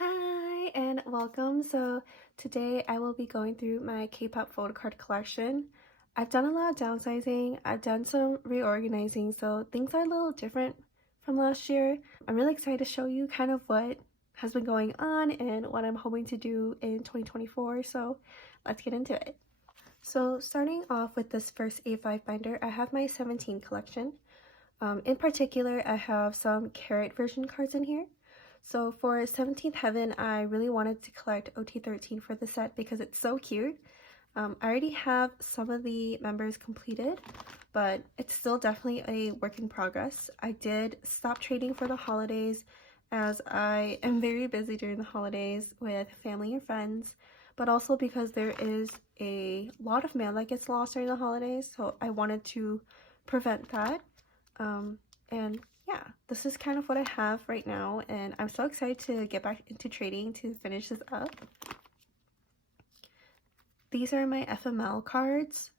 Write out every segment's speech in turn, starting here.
Hi and welcome. So today I will be going through my K-pop photocard collection. I've done a lot of downsizing, I've done some reorganizing, so things are a little different from last year. I'm really excited to show you kind of what has been going on and what I'm hoping to do in 2024, so let's get into it. So starting off with this first A5 binder, I have my 17 collection. In particular, I have some carat version cards in here. So for 17th Heaven, I really wanted to collect OT13 for the set because it's so cute. I already have some of the members completed, but it's still definitely a work in progress. I did stop trading for the holidays as I am very busy during the holidays with family and friends, but also because there is a lot of mail that gets lost during the holidays, so I wanted to prevent that. And yeah, this is kind of what I have right now, and I'm so excited to get back into trading to finish this up. These are my FML cards.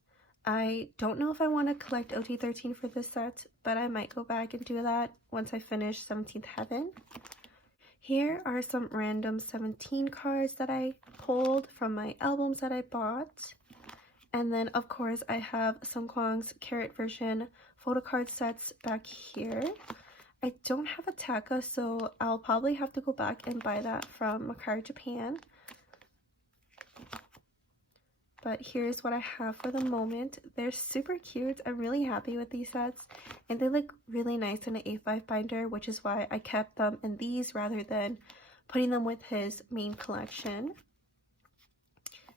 I don't know if I want to collect OT13 for this set, but I might go back and do that once I finish 17th Heaven. Here are some random 17 cards that I pulled from my albums that I bought. And then, of course, I have SEUNGKWAN's carat version photo card sets back here. I don't have a Taka, so I'll probably have to go back and buy that from Makari Japan. But here's what I have for the moment. They're super cute. I'm really happy with these sets, and they look really nice in an A5 binder, which is why I kept them in these rather than putting them with his main collection.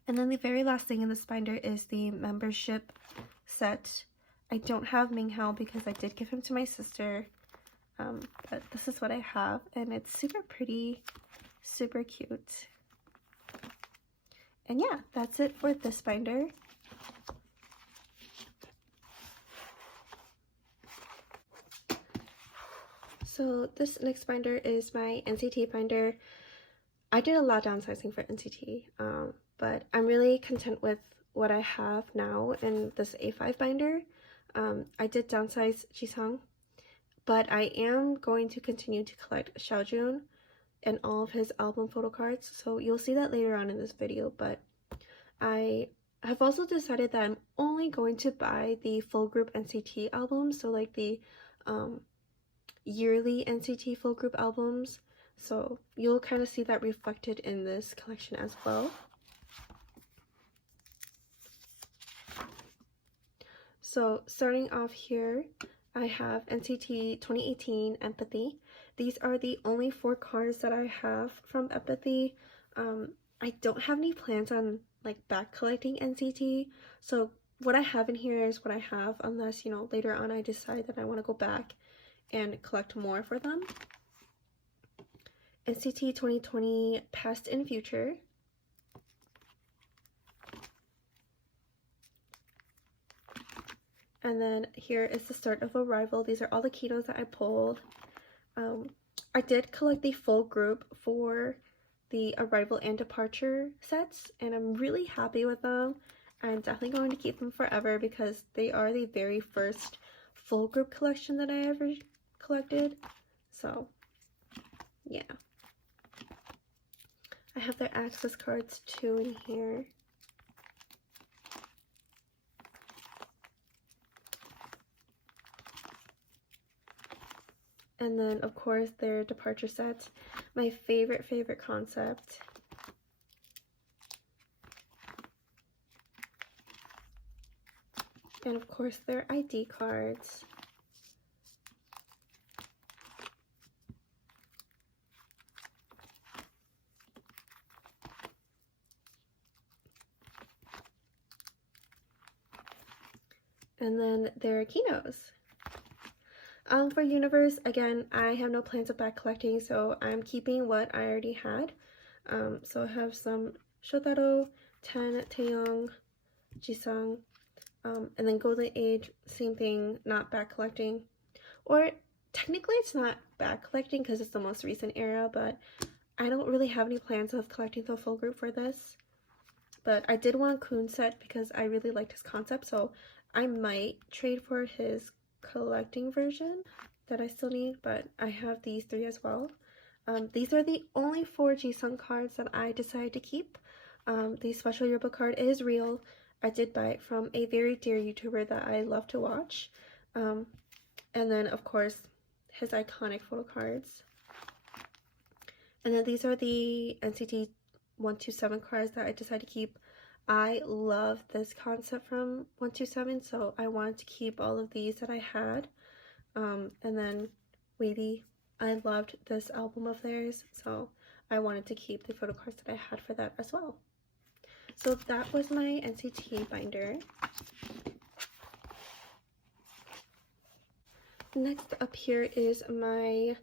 And then the very last thing in this binder is the membership set. I don't have Minghao because I did give him to my sister, but this is what I have, and it's super pretty, super cute. And yeah, that's it for this binder. So this next binder is my NCT binder. I did a lot of downsizing for NCT, but I'm really content with what I have now in this A5 binder. I did downsize Jisung, but I am going to continue to collect XIAOJUN and all of his album photo cards, so you'll see that later on in this video. But I have also decided that I'm only going to buy the full group NCT albums, so like the yearly NCT full group albums. So you'll kind of see that reflected in this collection as well. So starting off here, I have NCT 2018 Empathy. These are the only 4 cards that I have from Empathy. I don't have any plans on like back collecting NCT, so what I have in here is what I have, unless, you know, later on I decide that I want to go back and collect more for them. NCT 2020 Past and Future. And then here is the start of Arrival. These are all the keynotes that I pulled. I did collect the full group for the Arrival and Departure sets, and I'm really happy with them. I'm definitely going to keep them forever because they are the very first full group collection that I ever collected. So yeah. I have their access cards too in here. And then, of course, their departure sets. My favorite concept. And of course, their ID cards. And then their keynotes. For Universe, again, I have no plans of back collecting, so I'm keeping what I already had. So I have some Shotaro, Ten, Taeyong, Jisung, and then Golden Age, same thing, not back collecting. Or technically it's not back collecting because it's the most recent era, but I don't really have any plans of collecting the full group for this. But I did want Kun set because I really liked his concept, so I might trade for his collecting version that I still need, but I have these 3 as well. These are the only 4 JSON cards that I decided to keep. The special yearbook card is real. I did buy it from a very dear YouTuber that I love to watch. And then, of course, his iconic photo cards. And then these are the NCT 127 cards that I decided to keep. I love this concept from 127, so I wanted to keep all of these that I had. And then WAYV, I loved this album of theirs, so I wanted to keep the photo cards that I had for that as well. So that was my NCT binder. Next up here is my,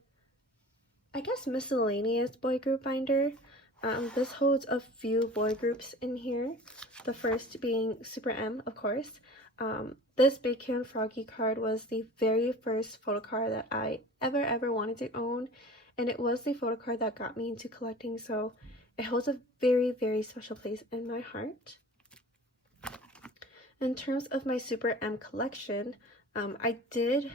I guess, miscellaneous boy group binder. This holds a few boy groups in here. The first being SUPERM, of course. This Big Can Froggy card was the very first photo card that I ever wanted to own, and it was the photo card that got me into collecting, so it holds a very special place in my heart. In terms of my SUPERM collection, I did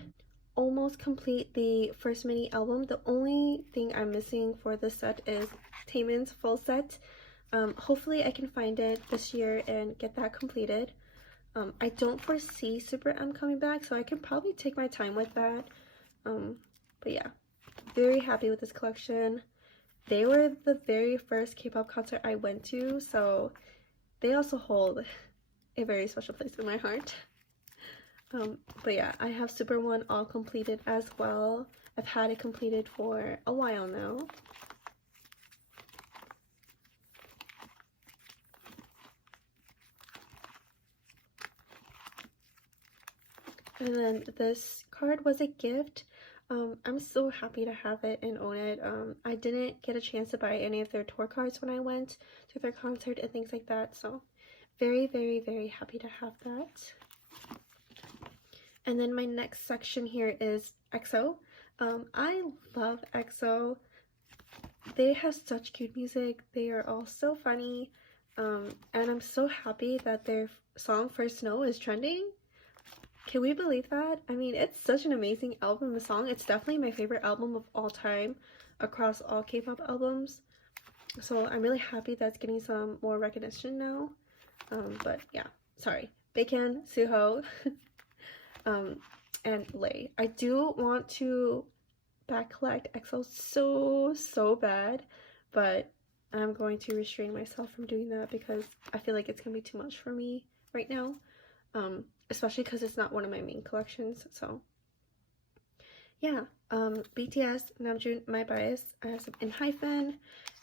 almost complete the first mini album. The only thing I'm missing for this set is Taemin's full set. Hopefully I can find it this year and get that completed. I don't foresee SUPERM coming back, so I can probably take my time with that. But yeah, very happy with this collection. They were the very first K-pop concert I went to, so they also hold a very special place in my heart. But yeah, I have SUPERM all completed as well. I've had it completed for a while now. And then this card was a gift. I'm so happy to have it and own it. I didn't get a chance to buy any of their tour cards when I went to their concert and things like that, so very happy to have that. And then my next section here is EXO. I love EXO. They have such cute music. They are all so funny. And I'm so happy that their song First Snow is trending. Can we believe that? I mean, it's such an amazing album and song. It's definitely my favorite album of all time across all K-pop albums. So I'm really happy that's getting some more recognition now. But yeah, sorry. Baekhyun, Suho, and Lay. I do want to back collect EXO so bad, but I'm going to restrain myself from doing that because I feel like it's gonna be too much for me right now. Especially because it's not one of my main collections, so yeah. BTS, Namjoon, my bias. I have some ENHYPEN,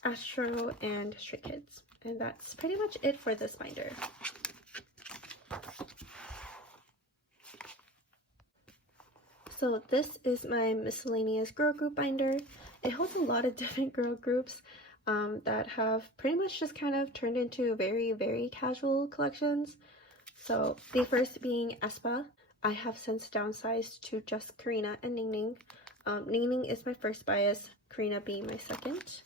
ASTRO, and Stray Kids, and that's pretty much it for this binder. So this is my miscellaneous girl group binder. It holds a lot of different girl groups that have pretty much just kind of turned into very casual collections. So the first being AESPA. I have since downsized to just Karina and Ningning. Ningning is my first bias, Karina being my second.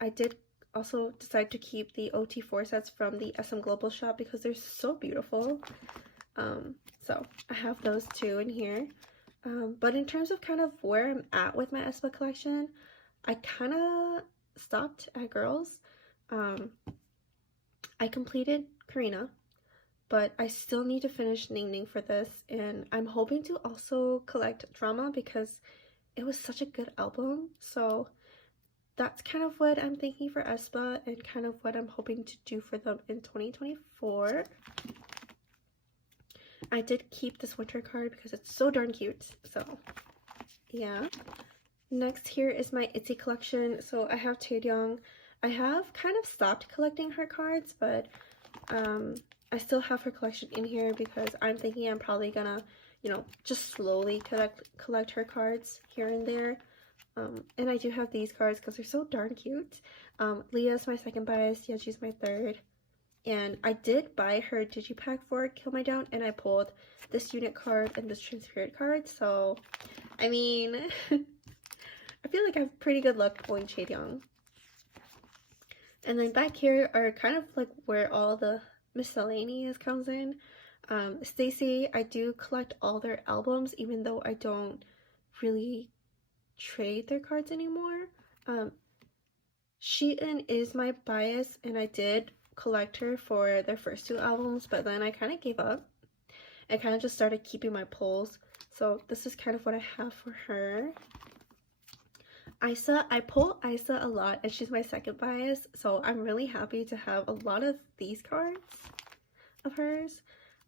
I did also decide to keep the OT4 sets from the SM Global shop because they're so beautiful. So I have those two in here. But in terms of kind of where I'm at with my aespa collection, I kind of stopped at girls. I completed Karina, but I still need to finish Ningning for this, and I'm hoping to also collect Drama because it was such a good album. So that's kind of what I'm thinking for aespa and kind of what I'm hoping to do for them in 2024. I did keep this winter card because it's so darn cute, so yeah. Next here is my ITZY collection. So I have Taeryung. I have kind of stopped collecting her cards, but I still have her collection in here because I'm thinking I'm probably gonna, you know, just slowly collect her cards here and there. And I do have these cards because they're so darn cute. Leah's my second bias, Yeji's my third. And I did buy her digipack for Kill My Down, and I pulled this unit card and this transparent card, so I mean, I feel like I have pretty good luck pulling Chaeyoung. And then back here are kind of like where all the miscellaneous comes in. STAYC, I do collect all their albums, even though I don't really trade their cards anymore. Sheehan is my bias, and I did collect her for their first 2 albums, but then I kind of gave up. I kind of just started keeping my pulls. So this is kind of what I have for her. IZY, I pull IZY a lot, and she's my second bias, so I'm really happy to have a lot of these cards of hers.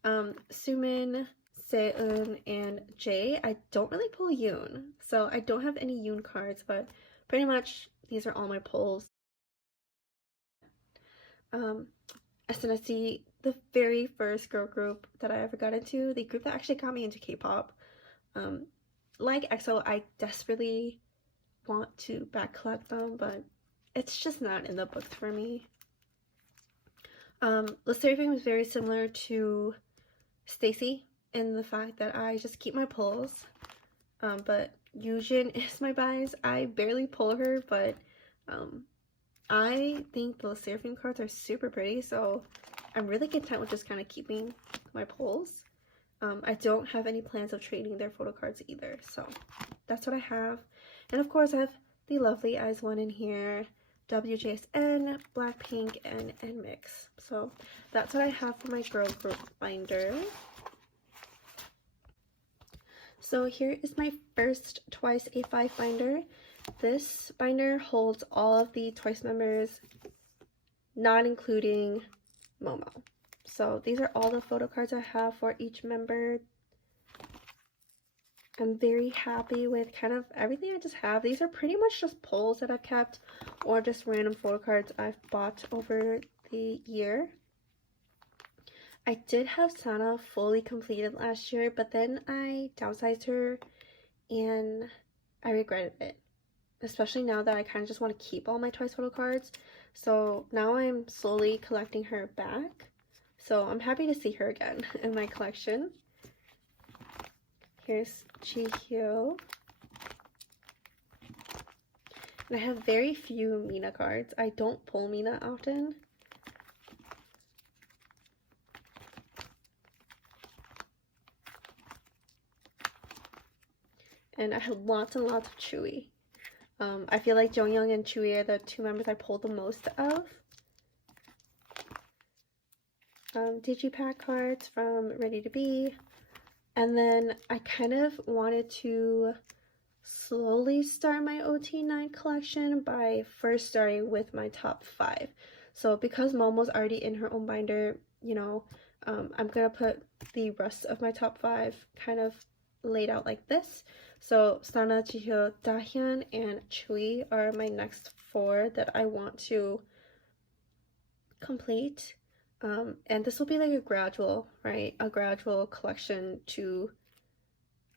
Sumin, Seun, and Jae. I don't really pull Yoon, so I don't have any Yoon cards, but pretty much these are all my pulls. SNSD, the very first girl group that I ever got into, the group that actually got me into K-pop. Like EXO, I desperately want to back collect them, but it's just not in the books for me. SEURAFIM is very similar to STAYC in the fact that I just keep my pulls, but AESPA is my bias. I barely pull her, but I think the SEURAFIM cards are super pretty, so I'm really content with just kind of keeping my pulls. I don't have any plans of trading their photo cards either, so that's what I have. And of course I have the lovely IZONE in here, WJSN, BLACKPINK, and NMIXX. So that's what I have for my girl group binder. So here is my first TWICE A5 binder. This binder holds all of the TWICE members, not including MOMO. So these are all the photo cards I have for each member. I'm very happy with kind of everything I just have. These are pretty much just pulls that I've kept or just random photo cards I've bought over the year. I did have Sana fully completed last year, but then I downsized her and I regretted it. Especially now that I kind of just want to keep all my TWICE photo cards. So now I'm slowly collecting her back. So I'm happy to see her again in my collection. Here's Jihyo. And I have very few Mina cards. I don't pull Mina often. And I have lots and lots of Chewy. I feel like Jonghyun and Chewy are the 2 members I pulled the most of. Digipack cards from Ready to Be. And then I kind of wanted to slowly start my OT9 collection by first starting with my top 5. So because Momo's already in her own binder, you know, I'm gonna put the rest of my top 5 kind of laid out like this. So Sana, Jihyo, Dahyun, and Chewy are my next 4 that I want to complete. And this will be like a gradual, right? A gradual collection to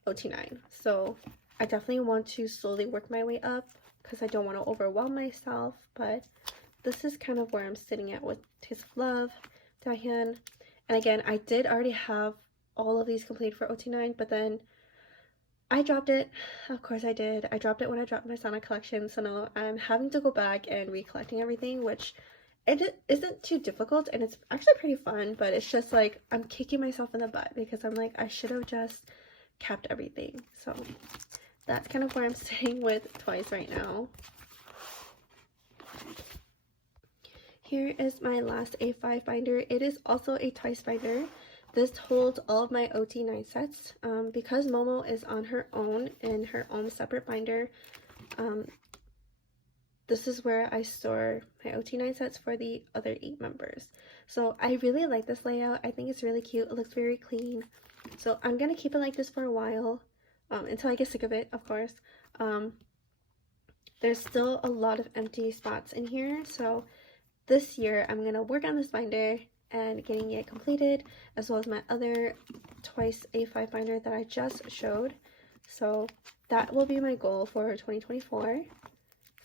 OT9. So I definitely want to slowly work my way up because I don't want to overwhelm myself. But this is kind of where I'm sitting at with Taste of Love, Dahyun. And again, I did already have all of these complete for OT9, but then I dropped it. Of course I did. I dropped it when I dropped my Sana collection. So now I'm having to go back and recollecting everything, which it isn't too difficult and it's actually pretty fun, but it's just like I'm kicking myself in the butt because I'm like, I should have just kept everything. So that's kind of where I'm sitting with TWICE right now. Here is my last A5 binder. It is also a TWICE binder. This holds all of my OT9 sets. Because Momo is on her own in her own separate binder, this is where I store my OT9 sets for the other 8 members. So I really like this layout. I think it's really cute. It looks very clean. So I'm going to keep it like this for a while, until I get sick of it, of course. There's still a lot of empty spots in here. So this year I'm going to work on this binder and getting it completed, as well as my other TWICE A5 binder that I just showed. So that will be my goal for 2024.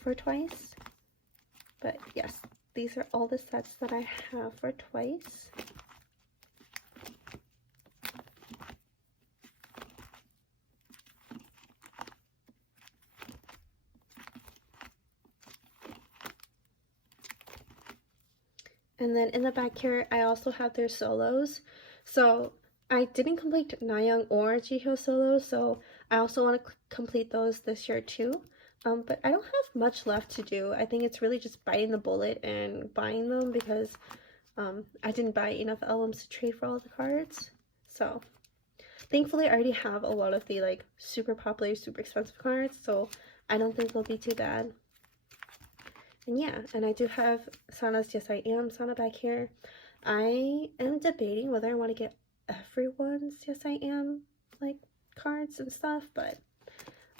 For TWICE. But yes, these are all the sets that I have for TWICE. And then in the back here, I also have their solos. So I didn't complete Nayoung or Jihyo Solo, so I also want to complete those this year too. But I don't have much left to do. I think it's really just biting the bullet and buying them because I didn't buy enough albums to trade for all the cards. So thankfully I already have a lot of the like super popular, super expensive cards, so I don't think they'll be too bad. And yeah, and I do have Sana's Yes I Am Sana back here. I am debating whether I want to get everyone's Yes I Am like cards and stuff, but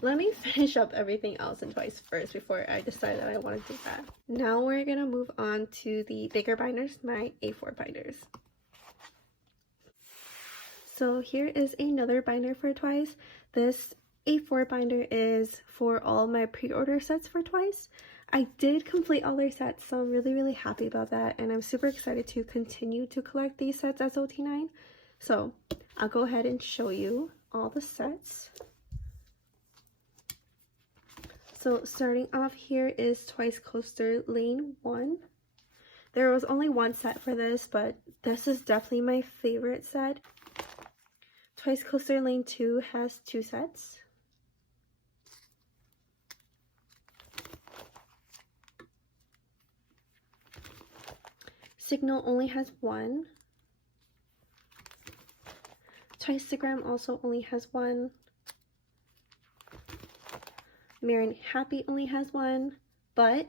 let me finish up everything else in TWICE first before I decide that I want to do that. Now we're gonna move on to the bigger binders, my A4 binders. So here is another binder for TWICE. This A4 binder is for all my pre-order sets for TWICE. I did complete all their sets, so I'm really happy about that, and I'm super excited to continue to collect these sets as OT9. So I'll go ahead and show you all the sets. So starting off here is TWICE Coaster Lane 1. There was only one set for this, but this is definitely my favorite set. TWICE Coaster Lane 2 has 2 sets. Signal only has 1. TWICEgram also only has 1. Marin Happy only has 1, but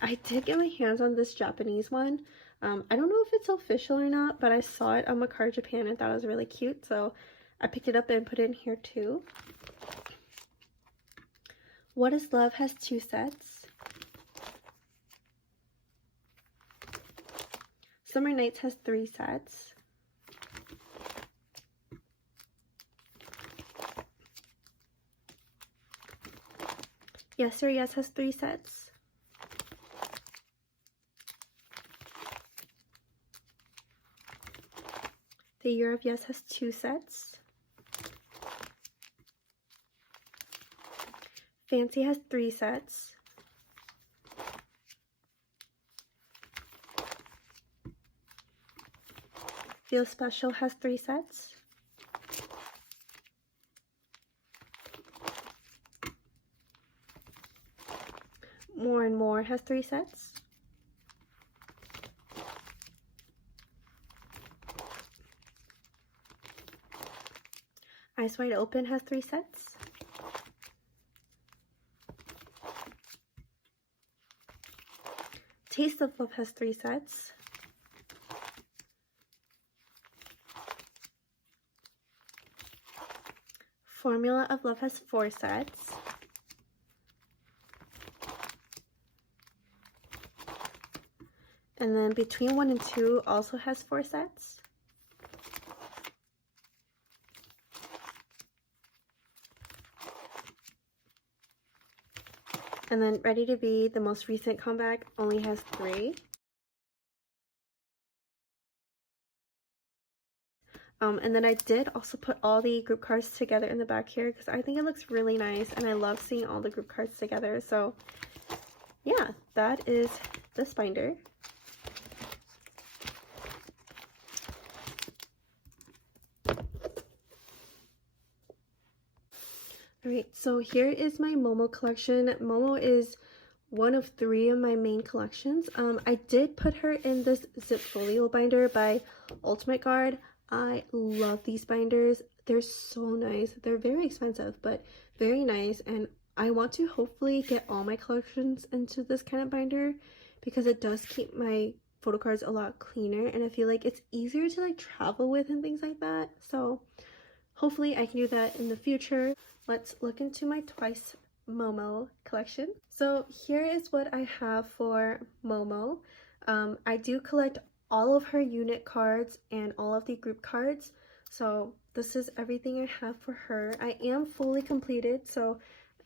I did get my hands on this Japanese one. I don't know if it's official or not, but I saw it on Makar Japan and thought it was really cute, so I picked it up and put it in here too. What is Love has 2 sets. Summer Nights has 3 sets. Yes Sir Yes has 3 sets. The Year of Yes has 2 sets. Fancy has 3 sets. Feel Special has 3 sets. More and More has 3 sets. Eyes Wide Open has 3 sets. Taste of Love has 3 sets. Formula of Love has 4 sets. And then Between 1 and 2 also has 4 sets. And then Ready to Be, the most recent comeback, only has 3. And then I did also put all the group cards together in the back here because I think it looks really nice and I love seeing all the group cards together. So yeah, that is this binder. Alright, so here is my MOMO collection. MOMO is one of 3 of my main collections. I did put her in this zip folio binder by Ultimate Guard. I love these binders. They're so nice. They're very expensive, but very nice. And I want to hopefully get all my collections into this kind of binder because it does keep my photo cards a lot cleaner. And I feel like it's easier to like travel with and things like that. So hopefully I can do that in the future. Let's look into my TWICE MOMO collection. So here is what I have for MOMO. I do collect all of her unit cards and all of the group cards. So this is everything I have for her. I am fully completed, so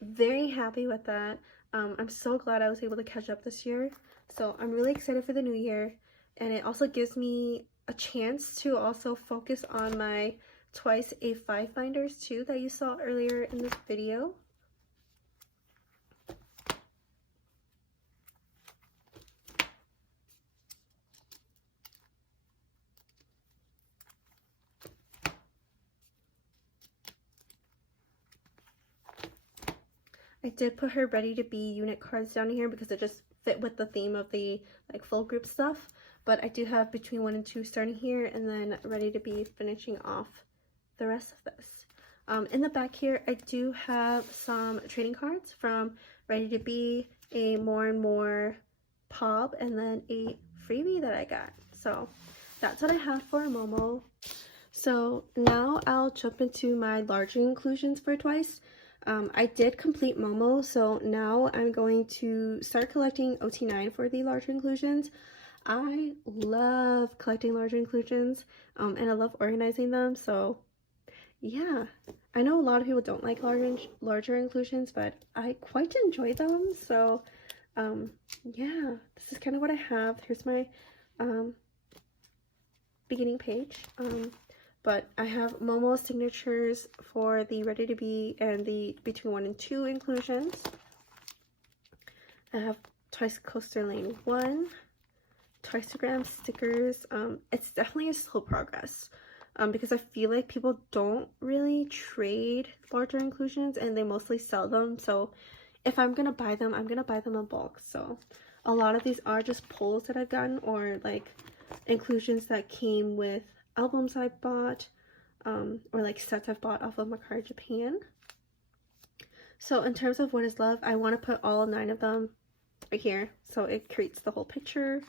very happy with that. I'm so glad I was able to catch up this year. So I'm really excited for the new year. And it also gives me a chance to also focus on my TWICE A5 binders too that you saw earlier in this video. I did put her ready to be unit cards down here because it just fit with the theme of the like full group stuff. But I do have between 1 and 2 starting here, and then ready to be finishing off the rest of this. In the back here, I do have some trading cards from Ready to Be, a More and More Pop, and then a freebie that I got. So that's what I have for MOMO. So now I'll jump into my larger inclusions for Twice. I did complete MOMO, so now I'm going to start collecting OT9 for the larger inclusions. I love collecting larger inclusions, and I love organizing them, so yeah. I know a lot of people don't like larger inclusions, but I quite enjoy them, so yeah, this is kind of what I have. Here's my beginning page. But I have MOMO signatures for the Ready to Be and the between 1 and 2 inclusions. I have Twice Coaster Lane 1, Twicegram stickers. It's definitely a slow progress because I feel like people don't really trade larger inclusions and they mostly sell them. So if I'm gonna buy them, I'm gonna buy them in bulk. So a lot of these are just pulls that I've gotten, or like inclusions that came with albums I bought, or like sets I've bought off of Mercari Japan. So in terms of what is love, I want to put all 9 of them right here, so it creates the whole picture.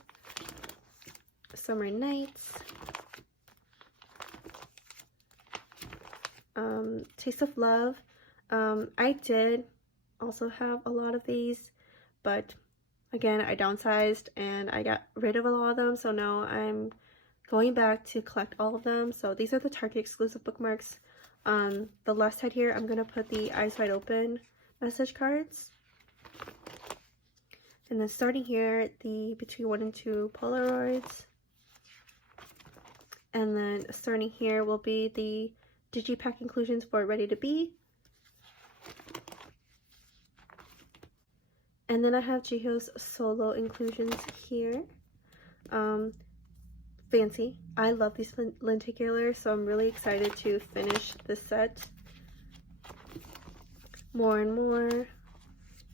Summer Nights, Taste of Love. I did also have a lot of these, but again, I downsized and I got rid of a lot of them, so now I'm going back to collect all of them. So these are the Target exclusive bookmarks. The left side here, I'm going to put the Eyes Wide Open message cards. And then starting here, the between 1 and 2 Polaroids. And then starting here will be the Digipack inclusions for Ready to Be. And then I have Jihyo's solo inclusions here. Fancy. I love these lenticulars, so I'm really excited to finish this set. More and More.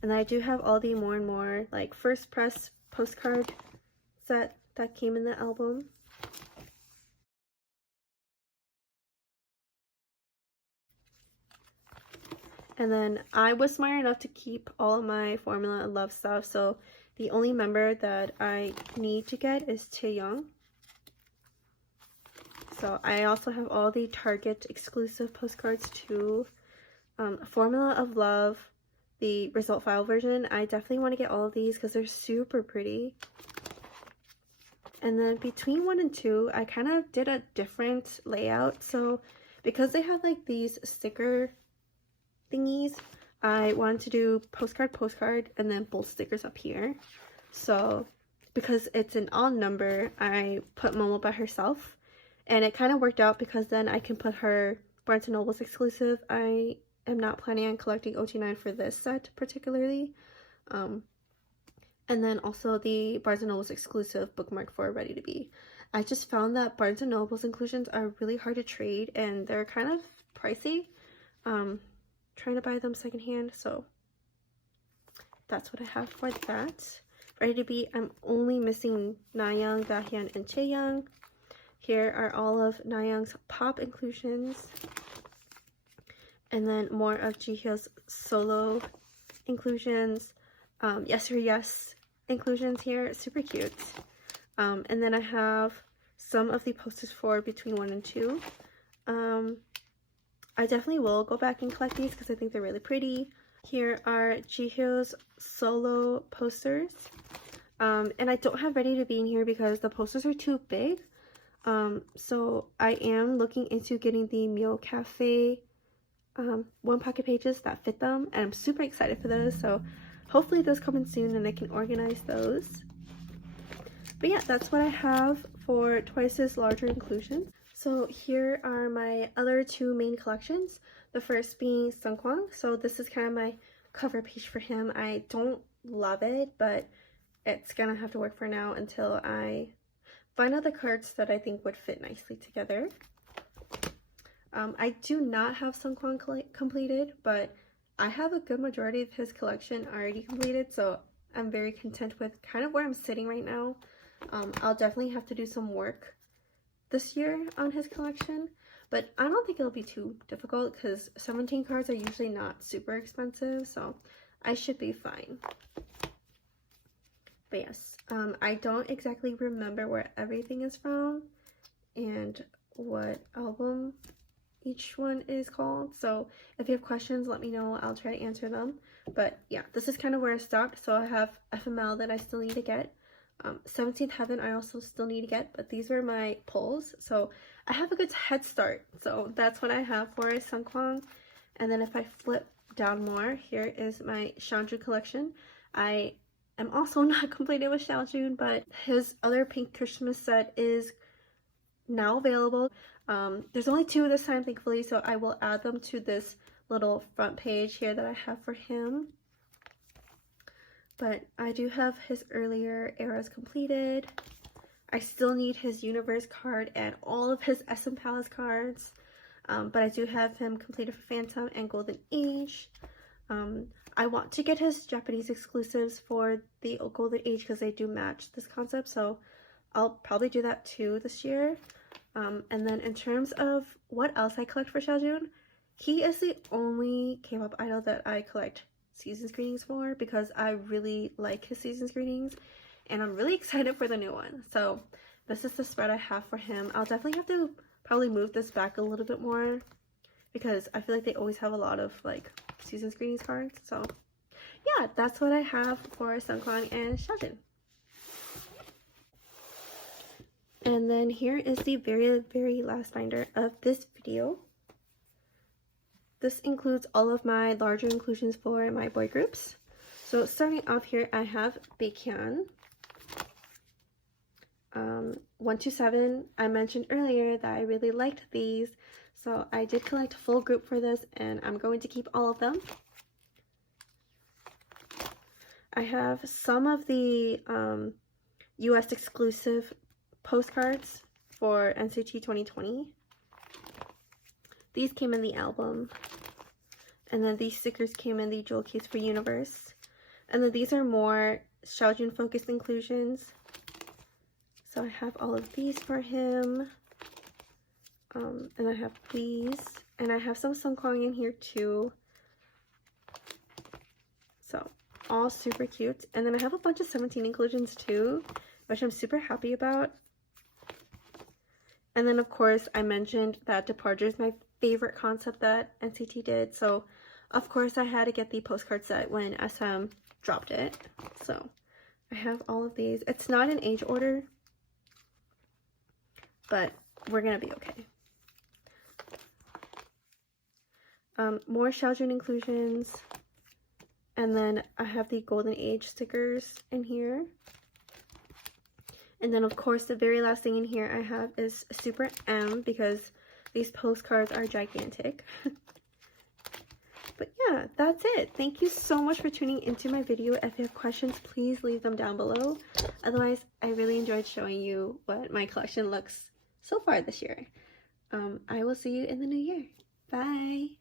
And I do have all the More and More like first press postcard set that came in the album. And then I was smart enough to keep all of my Formula and Love stuff, so the only member that I need to get is Taeyoung. So I also have all the Target exclusive postcards too. Formula of Love, the result file version. I definitely want to get all of these because they're super pretty. And then between 1 and 2, I kind of did a different layout. So because they have like these sticker thingies, I wanted to do postcard, and then both stickers up here. So because it's an odd number, I put Momo by herself. And it kind of worked out because then I can put her Barnes & Noble's exclusive. I am not planning on collecting OT9 for this set particularly. And then also the Barnes & Noble's exclusive bookmark for Ready to Be. I just found that Barnes & Noble's inclusions are really hard to trade and they're kind of pricey. Trying to buy them secondhand, so that's what I have for that. Ready to Be, I'm only missing Nayoung, Dahyun, and Chaeyoung. Here are all of Nayoung's pop inclusions. And then more of Jihyo's solo inclusions. Yes or Yes inclusions here. Super cute. And then I have some of the posters for between 1 and 2. I definitely will go back and collect these because I think they're really pretty. Here are Jihyo's solo posters. And I don't have Ready to Be in here because the posters are too big. So I am looking into getting the Mio Cafe one pocket pages that fit them, and I'm super excited for those, so hopefully those come in soon and I can organize those. But yeah, that's what I have for Twice's larger inclusions. So here are my other 2 main collections, the first being SEUNGKWAN. So this is kind of my cover page for him. I don't love it, but it's gonna have to work for now until I find out the cards that I think would fit nicely together. I do not have SEUNGKWAN completed, but I have a good majority of his collection already completed, so I'm very content with kind of where I'm sitting right now. I'll definitely have to do some work this year on his collection, but I don't think it'll be too difficult because 17 cards are usually not super expensive, so I should be fine. But yes, I don't exactly remember where everything is from and what album each one is called, so if you have questions, let me know. I'll try to answer them. But yeah, this is kind of where I stopped. So I have FML that I still need to get. 17th Heaven I also still need to get, but these were my pulls, so I have a good head start. So that's what I have for SEUNGKWAN. And then if I flip down more, here is my XIAOJUN collection. I am also not completed with XIAOJUN, but his other pink Christmas set is now available. There's only 2 this time, thankfully, so I will add them to this little front page here that I have for him. But I do have his earlier eras completed. I still need his Universe card and all of his SM Palace cards. But I do have him completed for Phantom and Golden Age. I want to get his Japanese exclusives for the Golden Age because they do match this concept, so I'll probably do that too this year. And then in terms of what else I collect for XIAOJUN, he is the only K-pop idol that I collect seasons greetings for because I really like his seasons greetings and I'm really excited for the new one. So this is the spread I have for him. I'll definitely have to probably move this back a little bit more because I feel like they always have a lot of like seasons greetings cards. So yeah, that's what I have for SEUNGKWAN and XIAOJUN. And then here is the very last binder of this video. This includes all of my larger inclusions for my boy groups. So starting off here, I have Baekhyun. 127, I mentioned earlier that I really liked these, so I did collect a full group for this and I'm going to keep all of them. I have some of the US exclusive postcards for NCT 2020. These came in the album, and then these stickers came in the jewel case for Universe, and then these are more XIAOJUN focused inclusions. So I have all of these for him, and I have these, and I have some SEUNGKWAN in here too. So all super cute, and then I have a bunch of 17 inclusions too, which I'm super happy about. And then of course I mentioned that Departure is my favorite concept that NCT did, so of course I had to get the postcard set when SM dropped it. So I have all of these. It's not in age order, but we're gonna be okay. More XIAOJUN inclusions, and then I have the Golden Age stickers in here. And then of course the very last thing in here I have is SUPERM because these postcards are gigantic. But yeah, that's it. Thank you so much for tuning into my video. If you have questions, please leave them down below. Otherwise, I really enjoyed showing you what my collection looks so far this year. I will see you in the new year. Bye!